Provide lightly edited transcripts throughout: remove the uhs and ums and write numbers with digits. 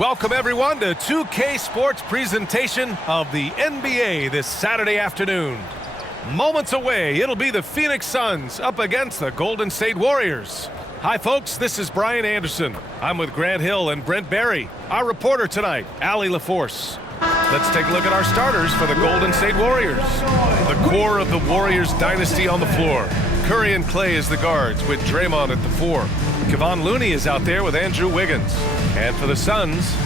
Welcome, everyone, to 2K Sports presentation of the NBA this Saturday afternoon. Moments away, it'll be the Phoenix Suns up against the Golden State Warriors. Hi, folks. This is Brian Anderson. I'm with Grant Hill and Brent Barry. Our reporter tonight, Allie LaForce. Let's take a look at our starters for the Golden State Warriors. The core of the Warriors dynasty on the floor. Curry and Clay as the guards with Draymond at the 4. Kevon Looney is out there with Andrew Wiggins. And for the Suns,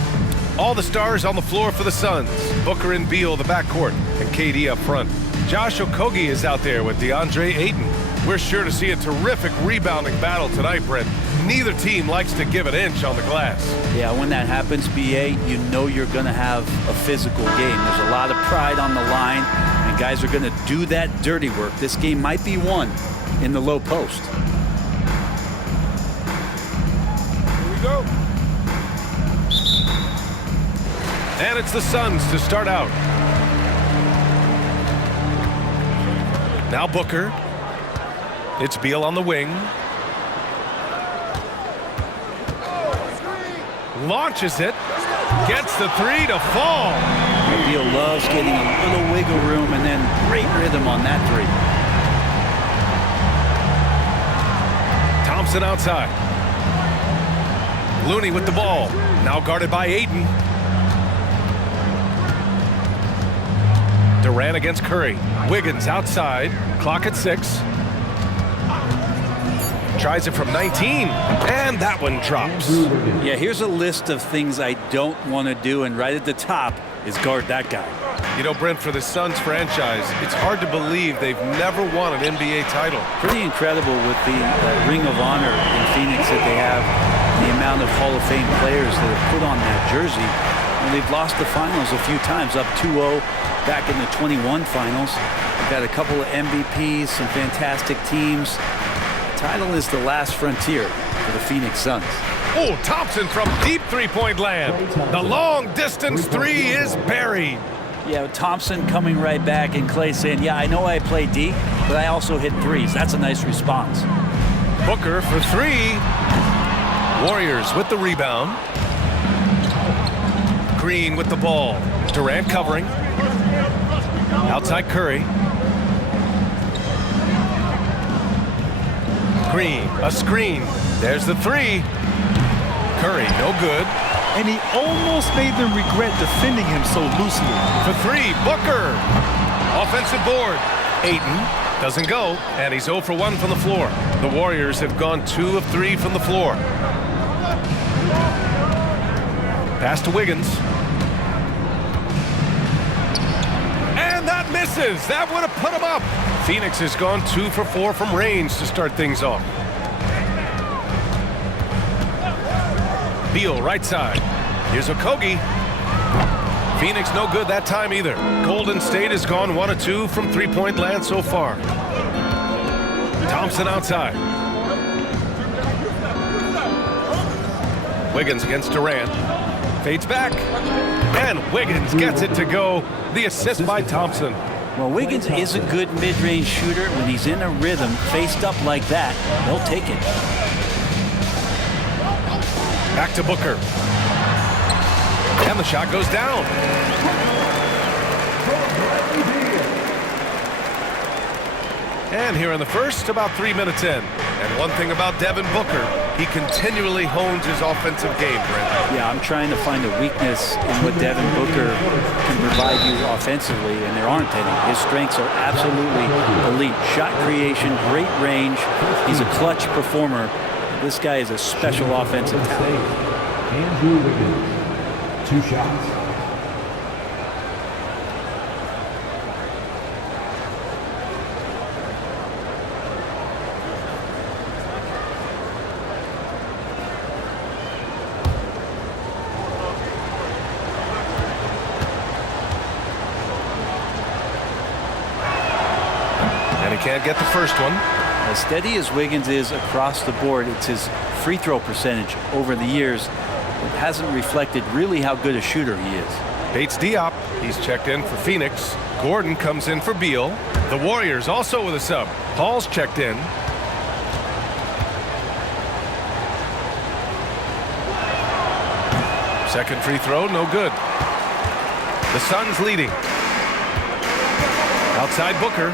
all the stars on the floor for the Suns. Booker and Beal, the backcourt, and KD up front. Josh Okogie is out there with DeAndre Ayton. We're sure to see a terrific rebounding battle tonight, Brent. Neither team likes to give an inch on the glass. Yeah, when that happens, BA, you know you're going to have a physical game. There's a lot of pride on the line, and guys are going to do that dirty work. This game might be won in the low post. Here we go. And it's the Suns to start out. Now Booker. It's Beal on the wing. Launches it. Gets the 3 to fall. Beal loves getting a little wiggle room and then great rhythm on that 3. Thompson outside. Looney with the ball. Now guarded by Ayton. Durant against Curry. Wiggins outside. Clock at 6. Tries it from 19. And that one drops. Yeah, here's a list of things I don't want to do, and right at the top is guard that guy. You know, Brent, for the Suns franchise, it's hard to believe they've never won an NBA title. Pretty incredible with the Ring of Honor in Phoenix that they have, the amount of Hall of Fame players that have put on that jersey. And they've lost the finals a few times, up 2-0 back in the 21 finals. They've got a couple of MVPs, some fantastic teams. The title is the last frontier for the Phoenix Suns. Oh, Thompson from deep three-point land. The long-distance 3 is buried. Yeah, Thompson coming right back, and Clay saying, yeah, I know I play D, but I also hit threes. That's a nice response. Booker for 3. Warriors with the rebound. Green with the ball. Durant covering. Outside Curry. Green, a screen. There's the 3. Curry, no good. And he almost made them regret defending him so loosely. For 3, Booker. Offensive board. Ayton doesn't go, and he's 0 for 1 from the floor. The Warriors have gone 2 of 3 from the floor. Pass to Wiggins. And that misses. That would have put him up. Phoenix has gone 2 for 4 from range to start things off. Beal right side. Here's Okogie. Phoenix no good that time either. Golden State has gone 1 of 2 from three-point land so far. Thompson outside. Wiggins against Durant. Fades back. And Wiggins gets it to go. The assist by Thompson. Well, Wiggins is a good mid-range shooter. When he's in a rhythm, faced up like that, they'll take it. Back to Booker. And the shot goes down. And here in the first, about 3 minutes in. And one thing about Devin Booker, he continually hones his offensive game, Brent. Yeah, I'm trying to find a weakness in what Devin Booker can provide you offensively, and there aren't any. His strengths are absolutely elite. Shot creation, great range. He's a clutch performer. This guy is a special offensive talent. Andrew Wiggins, 2 shots. And he can't get the first one. As steady as Wiggins is across the board, it's his free throw percentage over the years that hasn't reflected really how good a shooter he is. Bates Diop, he's checked in for Phoenix. Gordon comes in for Beal. The Warriors also with a sub. Paul's checked in. Second free throw, no good. The Suns leading. Outside Booker.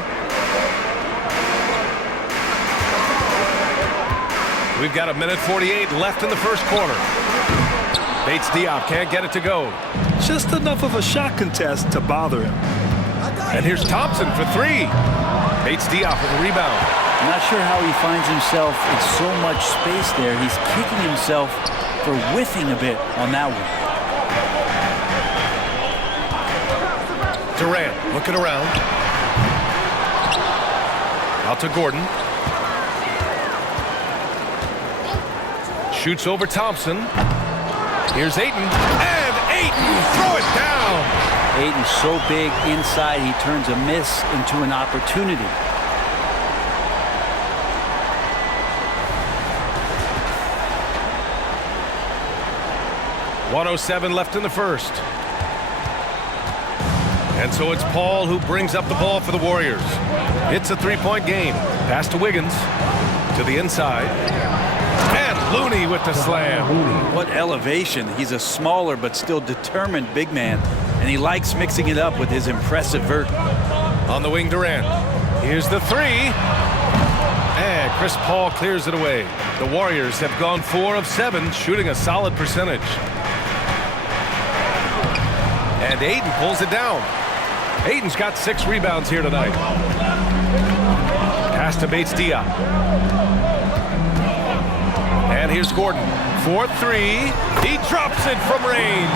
We've got 1:48 left in the first quarter. Bates Diop can't get it to go. Just enough of a shot contest to bother him. And here's Thompson for three. Bates Diop with a rebound. I'm not sure how he finds himself in so much space there. He's kicking himself for whiffing a bit on that one. Durant looking around. Out to Gordon. Shoots over Thompson. Here's Ayton. And Ayton, throw it down. Ayton's so big inside, he turns a miss into an opportunity. .107 left in the first. And so it's Paul who brings up the ball for the Warriors. It's a three-point game. Pass to Wiggins. To the inside. And Looney with the slam. What elevation. He's a smaller but still determined big man. And he likes mixing it up with his impressive vert. On the wing, Durant. Here's the three. And Chris Paul clears it away. The Warriors have gone 4 of 7, shooting a solid percentage. And Ayton pulls it down. Ayton's got 6 rebounds here tonight. Pass to Bates Diop. And here's Gordon. 4-3. He drops it from range.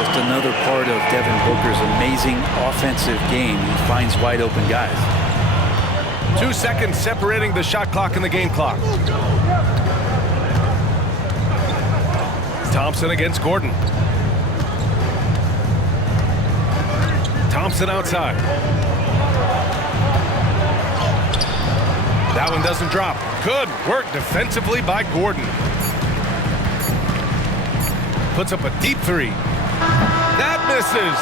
Just another part of Devin Booker's amazing offensive game. He finds wide open guys. 2 seconds separating the shot clock and the game clock. Thompson against Gordon. Thompson outside. That one doesn't drop. Good work defensively by Gordon. Puts up a deep three. That misses.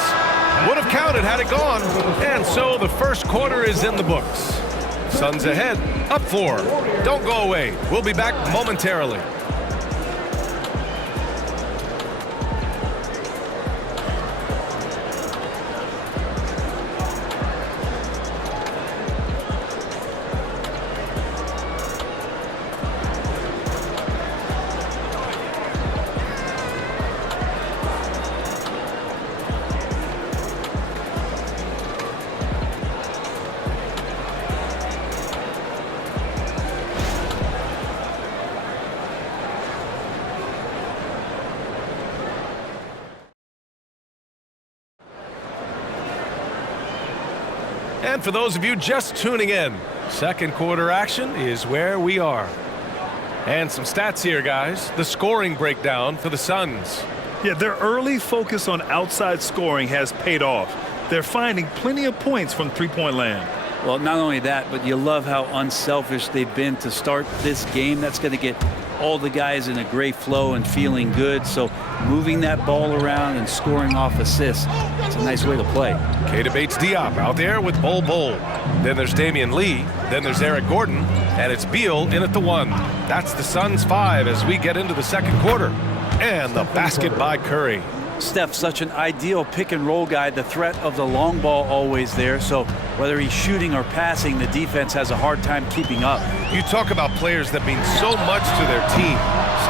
Would have counted had it gone. And so the first quarter is in the books. Suns ahead, up 4. Don't go away. We'll be back momentarily. And for those of you just tuning in, second quarter action is where we are. And some stats here, guys. The scoring breakdown for the Suns. Yeah, their early focus on outside scoring has paid off. They're finding plenty of points from three-point land. Well, not only that, but you love how unselfish they've been to start this game. That's going to get all the guys in a great flow and feeling good. So moving that ball around and scoring off assists, it's a nice way to play. Keita Bates Diop out there with Bol Bol. Then there's Damian Lee. Then there's Eric Gordon. And it's Beal in at the 1. That's the Suns 5 as we get into the second quarter. And the basket by Curry. Steph's such an ideal pick and roll guy. The threat of the long ball always there. So whether he's shooting or passing, the defense has a hard time keeping up. You talk about players that mean so much to their team.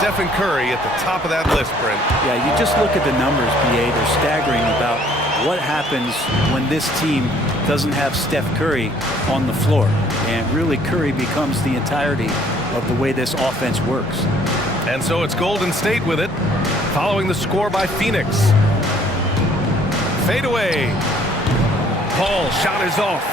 Stephen Curry at the top of that list, Brent. Yeah, you just look at the numbers, BA. They're staggering about what happens when this team doesn't have Steph Curry on the floor. And really, Curry becomes the entirety of the way this offense works. And so it's Golden State with it, following the score by Phoenix. Fade away. Paul shot is off.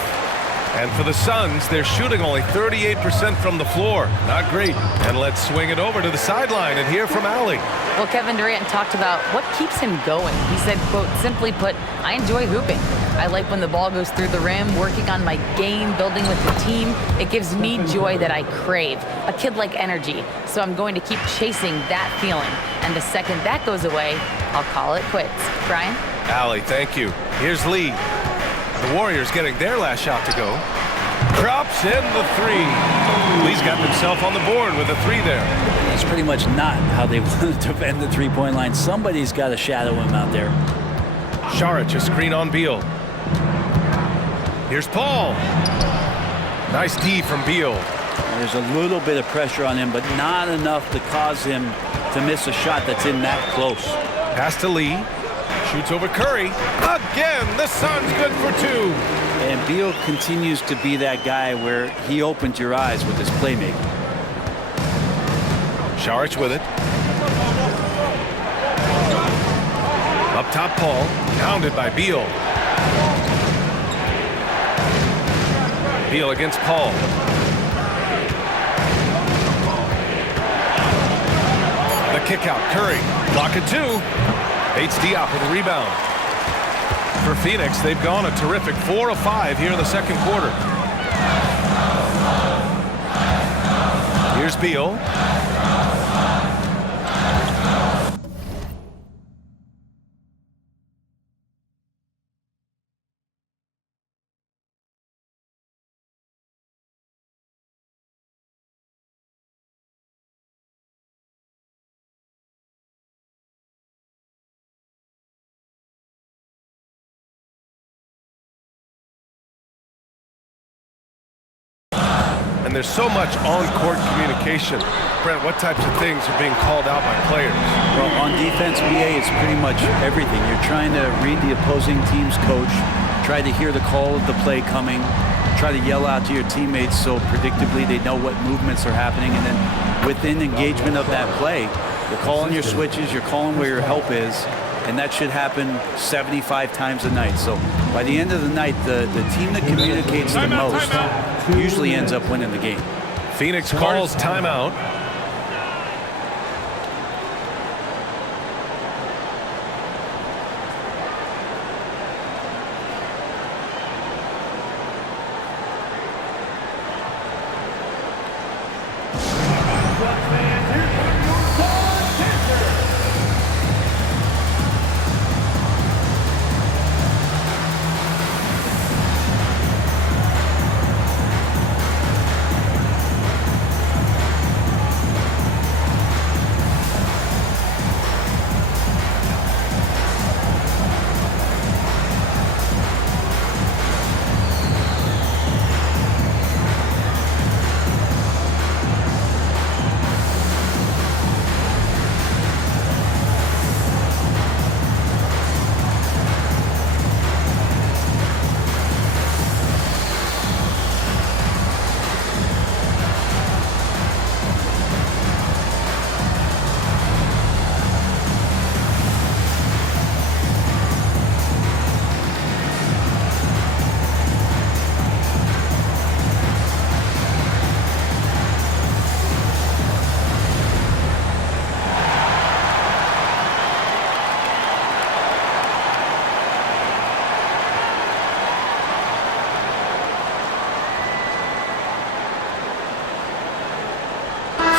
And for the Suns, they're shooting only 38% from the floor. Not great. And let's swing it over to the sideline and hear from Allie. Well, Kevin Durant talked about what keeps him going. He said, quote, simply put, I enjoy hooping. I like when the ball goes through the rim, working on my game, building with the team. It gives me joy that I crave, a kid-like energy. So I'm going to keep chasing that feeling. And the second that goes away, I'll call it quits. Brian? Allie, thank you. Here's Lee. The Warriors getting their last shot to go. Drops in the three. Lee's got himself on the board with a 3 there. It's pretty much not how they want to defend the three-point line. Somebody's got to shadow him out there. Saric, a screen on Beal. Here's Paul. Nice D from Beal. There's a little bit of pressure on him, but not enough to cause him to miss a shot that's in that close. Pass to Lee. Shoots over Curry. Again, the Suns good for 2. And Beal continues to be that guy where he opens your eyes with his playmaking. Saric with it. Up top, Paul. Pounded by Beal. Beal against Paul. The kick out. Curry. Block it 2. Bates Diop with a rebound. For Phoenix, they've gone a terrific 4 of 5 here in the second quarter. Here's Beal. And there's so much on-court communication. Brent, what types of things are being called out by players? Well, on defense, BA, it's pretty much everything. You're trying to read the opposing team's coach, try to hear the call of the play coming, try to yell out to your teammates so predictably they know what movements are happening, and then within engagement of that play, you're calling your switches, you're calling where your help is, and that should happen 75 times a night. So by the end of the night, the team that communicates the most usually ends up winning the game. Phoenix calls timeout.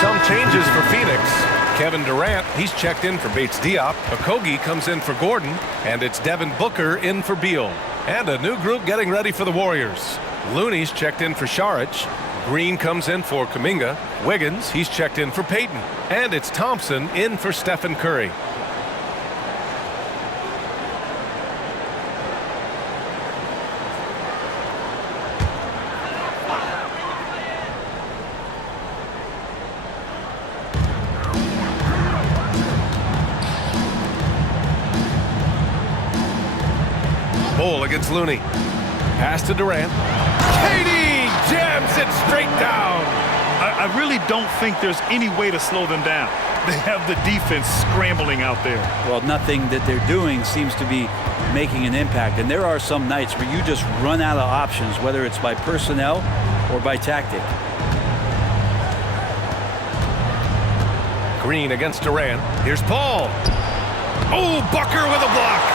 Some changes for Phoenix. Kevin Durant, he's checked in for Bates Diop. Okogie comes in for Gordon. And it's Devin Booker in for Beal. And a new group getting ready for the Warriors. Looney's checked in for Saric. Green comes in for Kuminga. Wiggins, he's checked in for Payton. And it's Thompson in for Stephen Curry. Bull against Looney. Pass to Durant. KD jams it straight down. I really don't think there's any way to slow them down. They have the defense scrambling out there. Well, nothing that they're doing seems to be making an impact. And there are some nights where you just run out of options, whether it's by personnel or by tactic. Green against Durant. Here's Paul. Oh, Booker with a block.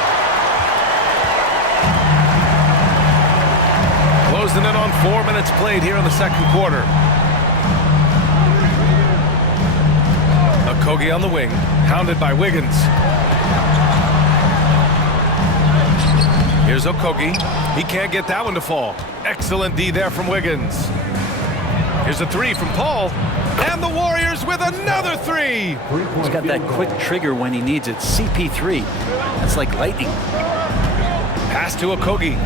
Closing in on 4 minutes played here in the second quarter. Okogie on the wing, hounded by Wiggins. Here's Okogie. He can't get that one to fall. Excellent D there from Wiggins. Here's a three from Paul. And the Warriors with another three. He's got that quick trigger when he needs it. CP3. That's like lightning. Pass to Okogie.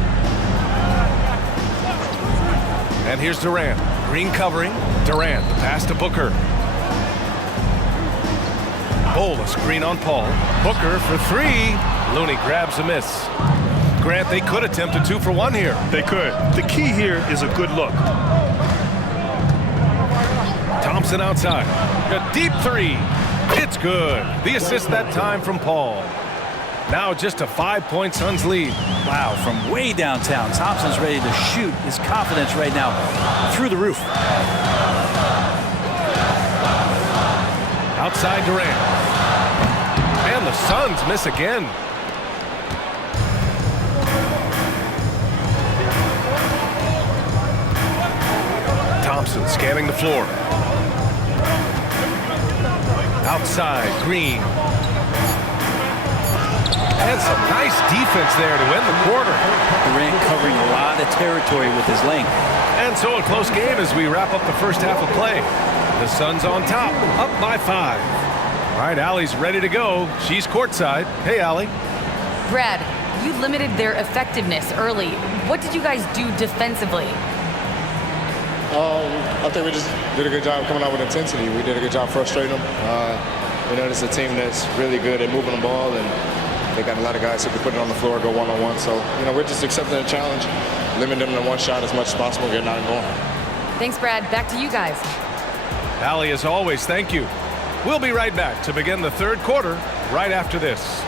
And here's Durant. Green covering. Durant. Pass to Booker. Bol, screen on Paul. Booker for three. Looney grabs a miss. Grant, they could attempt a 2 for 1 here. They could. The key here is a good look. Thompson outside. A deep three. It's good. The assist that time from Paul. Now just a 5-point Suns lead. Wow, from way downtown. Thompson's ready to shoot. His confidence right now through the roof. Outside Durant. And the Suns miss again. Thompson scanning the floor. Outside, Green. And some nice defense there to end the quarter. Durant covering a lot of territory with his length. And so a close game as we wrap up the first half of play. The Suns on top, up by 5. All right, Allie's ready to go. She's courtside. Hey, Allie. Brad, you limited their effectiveness early. What did you guys do defensively? I think we just did a good job coming out with intensity. We did a good job frustrating them. We know this is a team that's really good at moving the ball, and they got a lot of guys who can put it on the floor, go one-on-one. So, we're just accepting the challenge, limiting them to one shot as much as possible, getting out and going. Thanks, Brad. Back to you guys. Allie, as always, thank you. We'll be right back to begin the third quarter right after this.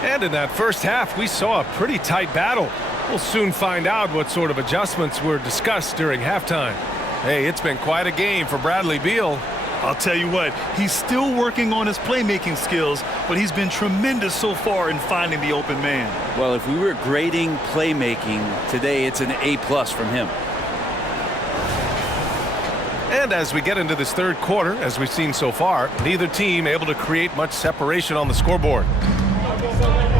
And in that first half, we saw a pretty tight battle. We'll soon find out what sort of adjustments were discussed during halftime. Hey, it's been quite a game for Bradley Beal. I'll tell you what, he's still working on his playmaking skills, but he's been tremendous so far in finding the open man. Well, if we were grading playmaking today, it's an A+ from him. And as we get into this third quarter, as we've seen so far, neither team able to create much separation on the scoreboard.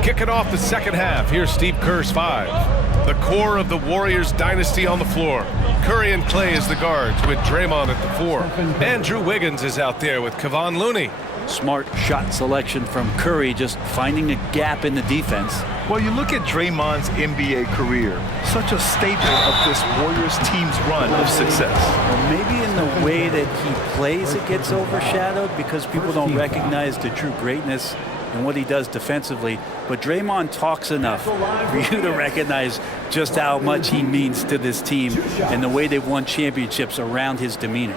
Kicking off the second half, here's Steve Kerr's 5. The core of the Warriors dynasty on the floor. Curry and Clay as the guards with Draymond at the 4. Andrew Wiggins is out there with Kevon Looney. Smart shot selection from Curry, just finding a gap in the defense. Well, you look at Draymond's NBA career, such a staple of this Warriors team's run of success. Well, maybe in the way that he plays it gets overshadowed because people don't recognize the true greatness and what he does defensively. But Draymond talks enough for you to recognize just how much he means to this team and the way they've won championships around his demeanor.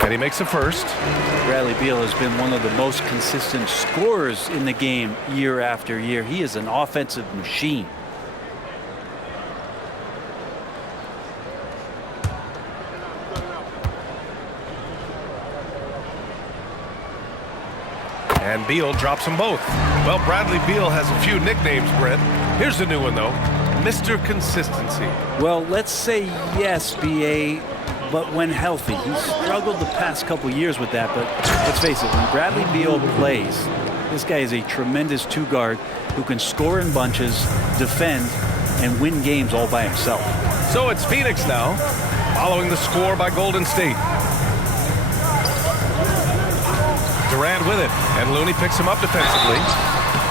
And he makes a first. Bradley Beal has been one of the most consistent scorers in the game year after year. He is an offensive machine. And Beal drops them both. Well, Bradley Beal has a few nicknames, Brent. Here's a new one, though. Mr. Consistency. Well, let's say yes, B.A., but when healthy. He's struggled the past couple years with that, but let's face it, when Bradley Beal plays, This guy is a tremendous two-guard who can score in bunches, defend, and win games all by himself. So it's Phoenix now, following the score by Golden State. Durant with it, and Looney picks him up defensively.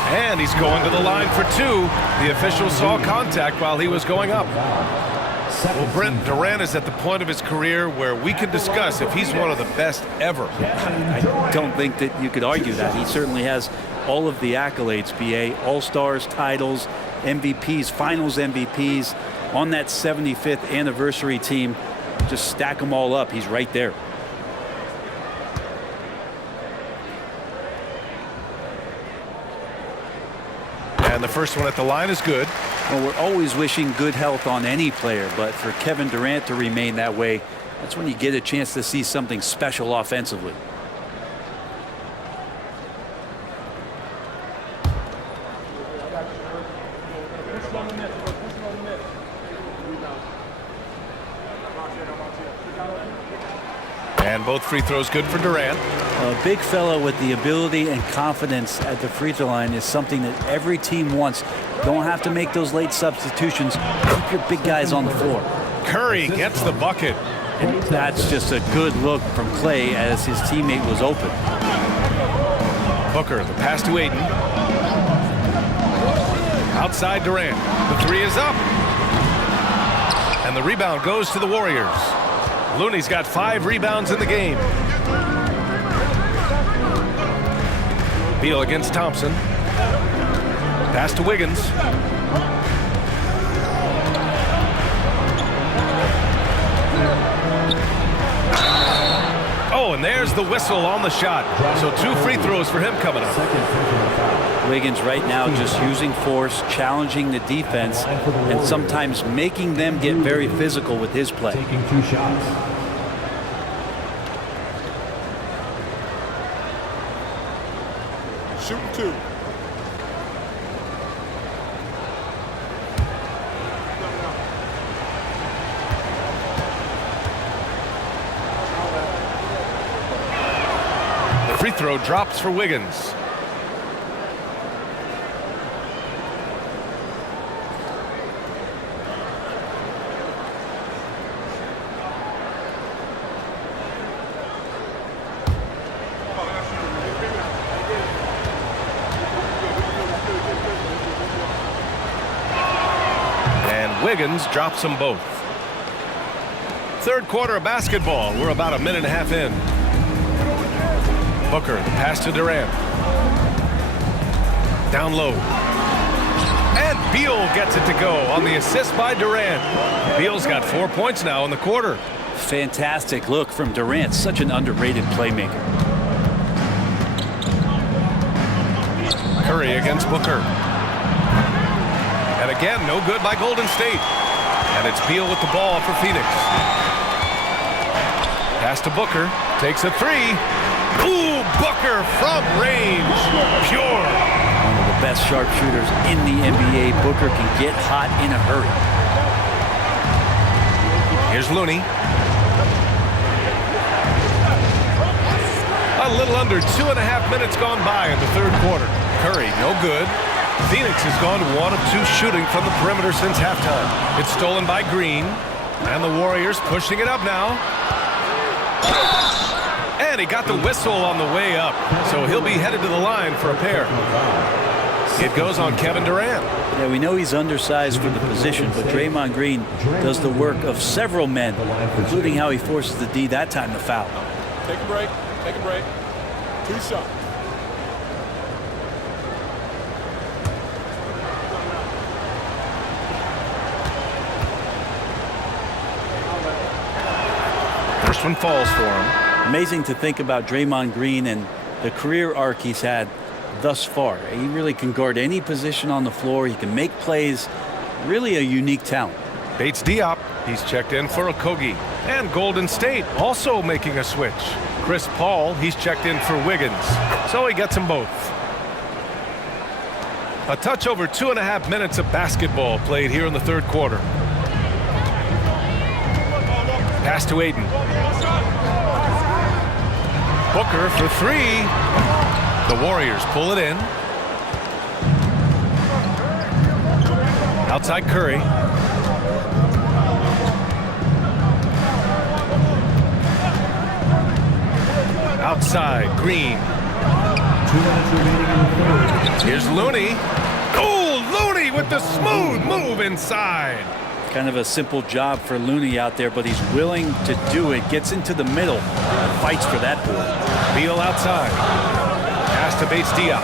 And he's going to the line for two. The official saw contact while he was going up. Well, Brent, Durant is at the point of his career where we can discuss if he's one of the best ever. I don't think that you could argue that. He certainly has all of the accolades, BA, All-Stars, titles, MVPs, Finals MVPs, on that 75th anniversary team. Just stack them all up. He's right there. And the first one at the line is good. Well, we're always wishing good health on any player, but for Kevin Durant to remain that way, that's when you get a chance to see something special offensively. And both free throws good for Durant. A big fella with the ability and confidence at the free throw line is something that every team wants. Don't have to make those late substitutions. Keep your big guys on the floor. Curry gets the bucket. And that's just a good look from Clay as his teammate was open. Booker, the pass to Ayton. Outside Durant. The three is up. And the rebound goes to the Warriors. Looney's got 5 rebounds in the game. Beal against Thompson. Pass to Wiggins. Oh, and there's the whistle on the shot. So 2 free throws for him coming up. Wiggins right now just using force, challenging the defense, and sometimes making them get very physical with his play. Taking 2 shots. Shooting 2. The free throw drops for Wiggins. Wiggins drops them both. Third quarter of basketball. We're about a minute and a half in. Booker, the pass to Durant. Down low. And Beal gets it to go on the assist by Durant. Beal's got 4 points now in the quarter. Fantastic look from Durant. Such an underrated playmaker. Curry against Booker. And again, no good by Golden State. And it's Beal with the ball for Phoenix. Pass to Booker. Takes a 3. Ooh, Booker from range. Pure. One of the best sharpshooters in the NBA. Booker can get hot in a hurry. Here's Looney. A little under 2.5 minutes gone by in the third quarter. Curry, no good. Phoenix has gone 1 of 2 shooting from the perimeter since halftime. It's stolen by Green. And the Warriors pushing it up now. And he got the whistle on the way up. So he'll be headed to the line for a pair. It goes on Kevin Durant. Yeah, we know he's undersized for the position, but Draymond Green does the work of several men, including how he forces the D that time to foul. Take a break. Take a break. 2 shots. First one falls for him. Amazing to think about Draymond Green and the career arc he's had thus far. He really can guard any position on the floor. He can make plays. Really a unique talent. Bates Diop, he's checked in for Okogie. And Golden State also making a switch. Chris Paul, he's checked in for Wiggins. So he gets them both. A touch over 2.5 minutes of basketball played here in the third quarter. Pass to Ayton. Booker for 3. The Warriors pull it in. Outside Curry. Outside Green. 2 minutes remaining in the third. Here's Looney. Oh, Looney with the smooth move inside. Kind of a simple job for Looney out there, but he's willing to do it. Gets into the middle, fights for that board. Beal outside. Pass to Bates Diop.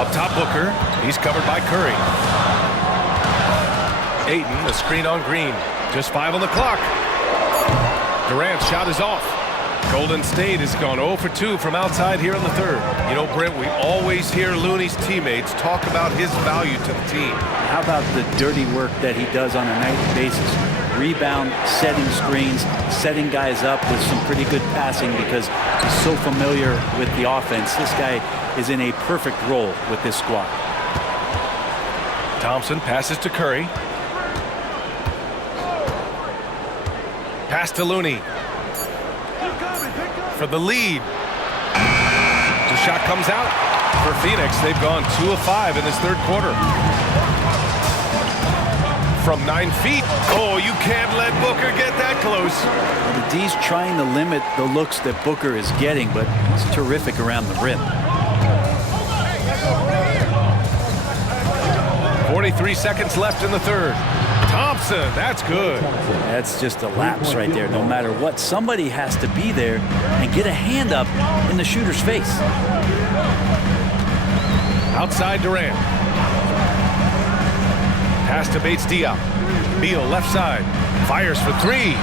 Up top Booker. He's covered by Curry. Ayton, the screen on Green. Just 5 on the clock. Durant's shot is off. Golden State has gone 0 for 2 from outside here in the third. You know, Brent, we always hear Looney's teammates talk about his value to the team. How about the dirty work that he does on a nightly basis? Rebound, setting screens, setting guys up with some pretty good passing because he's so familiar with the offense. This guy is in a perfect role with this squad. Thompson passes to Curry. Pass to Looney. For the lead. The shot comes out for Phoenix. They've gone 2 of 5 in this third quarter. From 9 feet. Oh, you can't let Booker get that close. The D's trying to limit the looks that Booker is getting, but he's terrific around the rim. 43 seconds left in the third. Thompson, that's good. That's just a lapse right there. No matter what, somebody has to be there and get a hand up in the shooter's face. Outside Durant. Pass to Bates Diop. Beal left side. Fires for 3.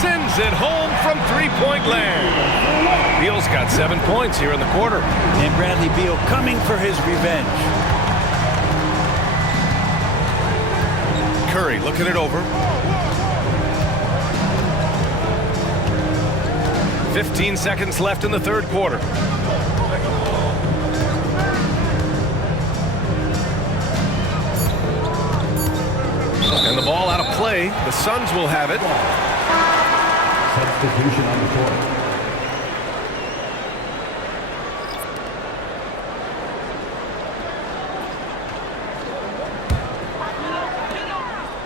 Sends it home from three-point land. Beal's got 7 points here in the quarter. And Bradley Beal coming for his revenge. Curry looking it over. 15 seconds left in the third quarter. And the ball out of play. The Suns will have it. Substitution on the court.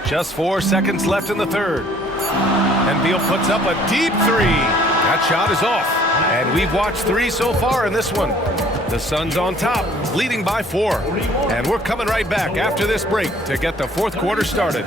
Just 4 seconds left in the third. And Beal puts up a deep 3. That shot is off. And we've watched 3 so far in this one. The Suns on top, leading by 4. And we're coming right back after this break to get the fourth quarter started.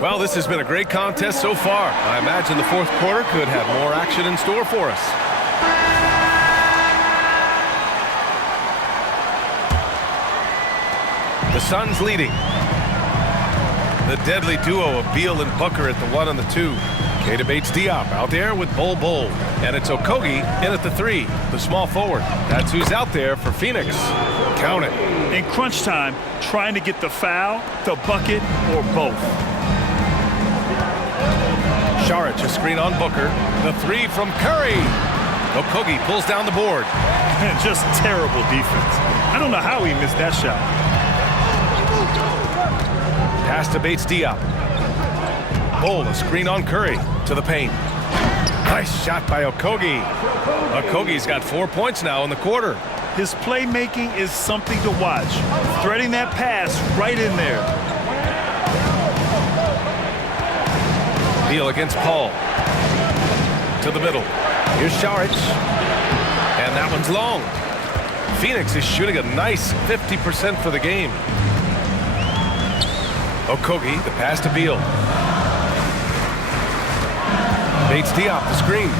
Well, this has been a great contest so far. I imagine the fourth quarter could have more action in store for us. The Suns leading. The deadly duo of Beal and Booker at the 1 and the 2. Keita Bates Diop out there with Bol Bol. And it's Okogie in at the 3, the small forward. That's who's out there for Phoenix. Count it. In crunch time, trying to get the foul, the bucket, or both. Saric, a screen on Booker. The 3 from Curry. Okogie pulls down the board. And just terrible defense. I don't know how he missed that shot. Pass to Bates Diop. Bol, a screen on Curry to the paint. Nice shot by Okogie. Okogie's got 4 points now in the quarter. His playmaking is something to watch. Threading that pass right in there. Beal against Paul. To the middle. Here's Saric. And that one's long. Phoenix is shooting a nice 50% for the game. Okogie, the pass to Beal. Bates Diop, the screen.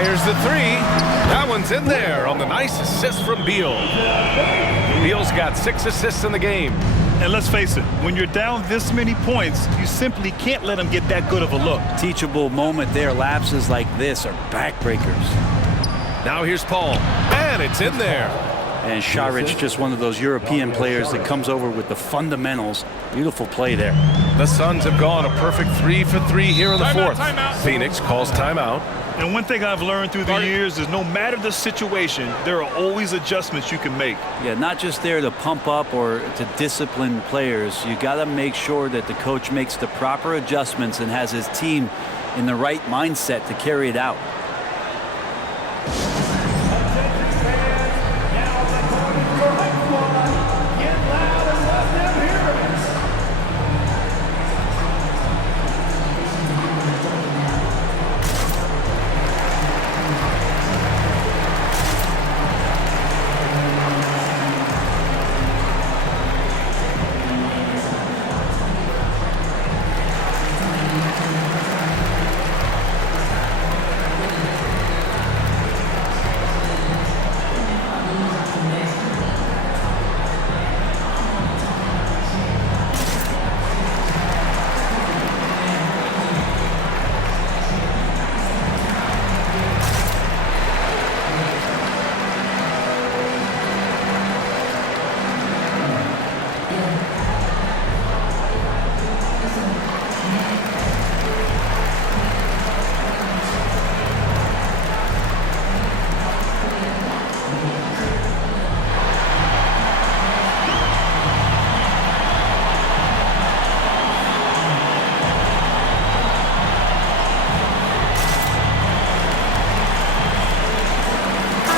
Fires the three. That one's in there on the nice assist from Beal. Beal's got 6 assists in the game. And let's face it, when you're down this many points, you simply can't let them get that good of a look. Teachable moment there. Lapses like this are backbreakers. Now here's Paul, and it's in there. And Šarić, just one of those European players that comes over with the fundamentals. Beautiful play there. The Suns have gone a perfect 3 for 3 here in the fourth. Timeout. Phoenix calls timeout. And one thing I've learned through the years is no matter the situation, there are always adjustments you can make. Yeah, not just there to pump up or to discipline players. You got to make sure that the coach makes the proper adjustments and has his team in the right mindset to carry it out.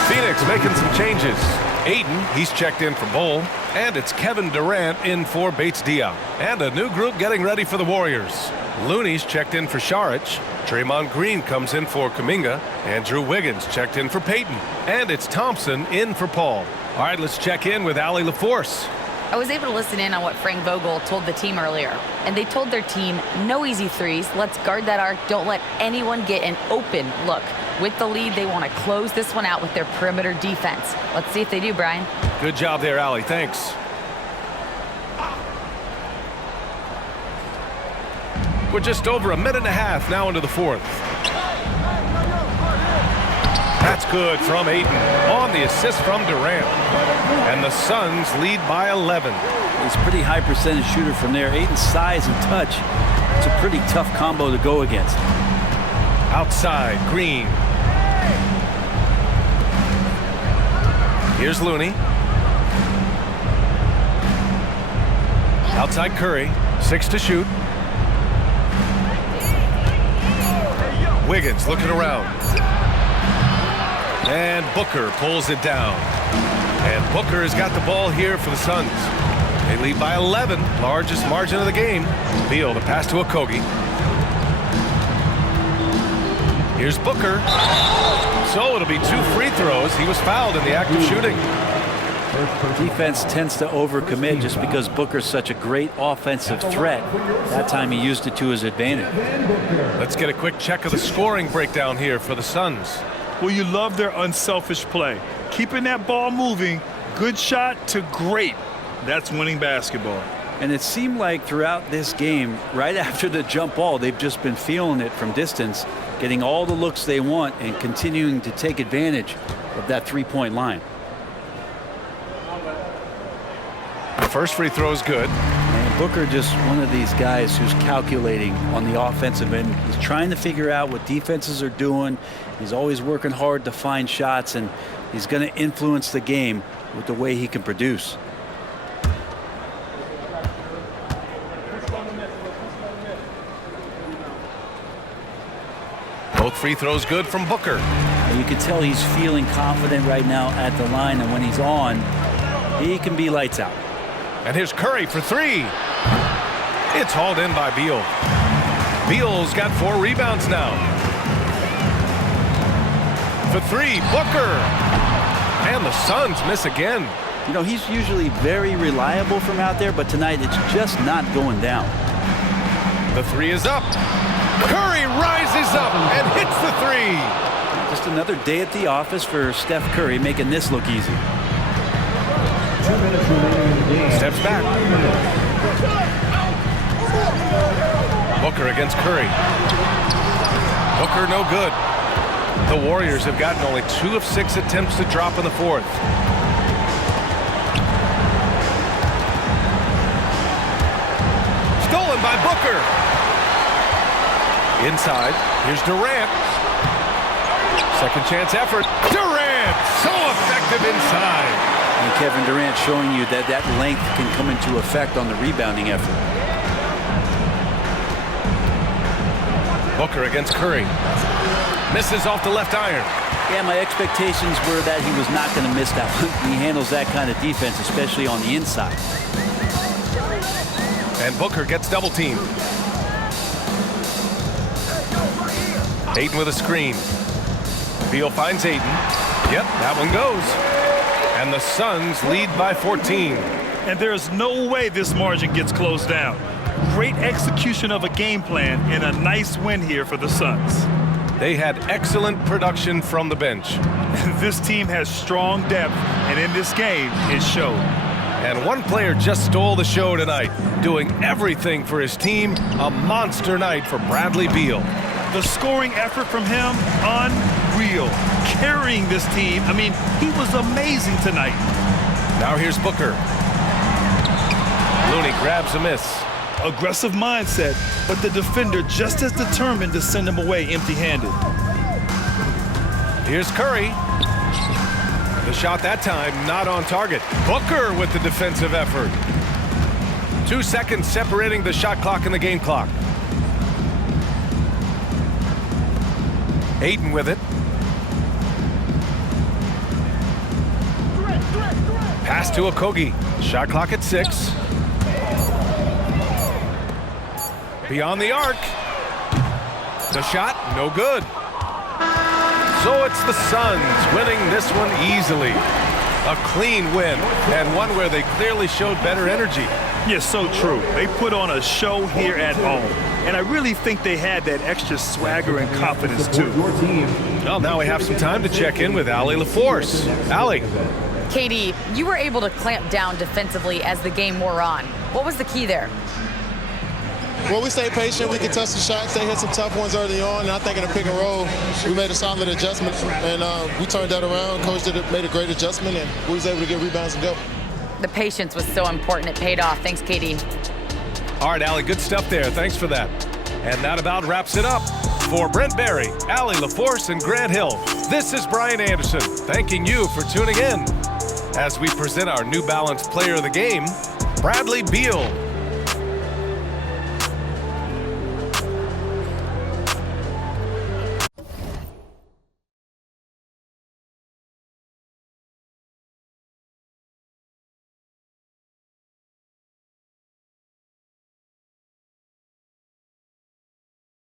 Phoenix making some changes. Ayton, he's checked in for Bull. And it's Kevin Durant in for Bates Diop. And a new group getting ready for the Warriors. Looney's checked in for Šarić. Draymond Green comes in for Kuminga. Andrew Wiggins checked in for Payton. And it's Thompson in for Paul. All right, let's check in with Allie LaForce. I was able to listen in on what Frank Vogel told the team earlier, and they told their team, no easy threes, let's guard that arc, don't let anyone get an open look. With the lead, they want to close this one out with their perimeter defense. Let's see if they do, Brian. Good job there, Allie. Thanks. We're just over a minute and a half now into the fourth. That's good from Ayton on the assist from Durant. And the Suns lead by 11. He's a pretty high percentage shooter from there. Ayton's size and touch, it's a pretty tough combo to go against. Outside, Green. Here's Looney. Outside Curry, 6 to shoot. Wiggins looking around. And Booker pulls it down. And Booker has got the ball here for the Suns. They lead by 11, largest margin of the game. Beal, the pass to Okogie. Here's Booker. So it'll be 2 free throws. He was fouled in the act of shooting. Defense tends to overcommit just because Booker's such a great offensive threat. That time he used it to his advantage. Let's get a quick check of the scoring breakdown here for the Suns. Well, you love their unselfish play. Keeping that ball moving, good shot to great. That's winning basketball. And it seemed like throughout this game, right after the jump ball, they've just been feeling it from distance, getting all the looks they want and continuing to take advantage of that three-point line. The first free throw is good. And Booker just one of these guys who's calculating on the offensive end. He's trying to figure out what defenses are doing. He's always working hard to find shots, and he's going to influence the game with the way he can produce. Both free throws good from Booker. You can tell he's feeling confident right now at the line, and when he's on, he can be lights out. And here's Curry for 3. It's hauled in by Beal. Beal's got 4 rebounds now. For 3, Booker. And the Suns miss again. You know, he's usually very reliable from out there, but tonight it's just not going down. The 3 is up. Curry rises up and hits the 3. Just Just another day at the office for Steph Curry, making this look easy. 2 minutes remaining in the game. Steps back. Booker against Curry. Booker no good. The Warriors have gotten only 2 of 6 attempts to drop in the fourth. Stolen by Booker. Inside, here's Durant. Second chance effort. Durant, so effective inside. And Kevin Durant showing you that that length can come into effect on the rebounding effort. Booker against Curry. Misses off the left iron. Yeah, my expectations were that he was not going to miss that one. He handles that kind of defense, especially on the inside. And Booker gets double teamed. Ayton with a screen. Beal finds Ayton. Yep, that one goes. And the Suns lead by 14. And there's no way this margin gets closed down. Great execution of a game plan and a nice win here for the Suns. They had excellent production from the bench. This team has strong depth, and in this game, it showed. And one player just stole the show tonight, doing everything for his team. A monster night for Bradley Beal. The scoring effort from him, unreal. Carrying this team, I mean, he was amazing tonight. Now here's Booker. Looney grabs a miss. Aggressive mindset, but the defender just as determined to send him away empty-handed. Here's Curry. The shot that time not on target. Booker with the defensive effort. 2 seconds separating the shot clock and the game clock. Ayton with it. Pass to Okogie. Shot clock at 6. Beyond the arc. The shot, no good. So it's the Suns winning this one easily. A clean win, and one where they clearly showed better energy. Yes, so true. They put on a show here at home. And I really think they had that extra swagger and confidence, too. Your team. Well, now we have some time to check in with Allie LaForce. Allie. KD, you were able to clamp down defensively as the game wore on. What was the key there? Well, we stayed patient. We could touch the shots. They hit some tough ones early on. And I think in the pick and roll, we made a solid adjustment. And we turned that around. Coach made a great adjustment, and we was able to get rebounds and go. The patience was so important. It paid off. Thanks, KD. All right, Allie, good stuff there. Thanks for that. And that about wraps it up. For Brent Barry, Allie LaForce, and Grant Hill, this is Brian Anderson thanking you for tuning in as we present our New Balance Player of the Game, Bradley Beal.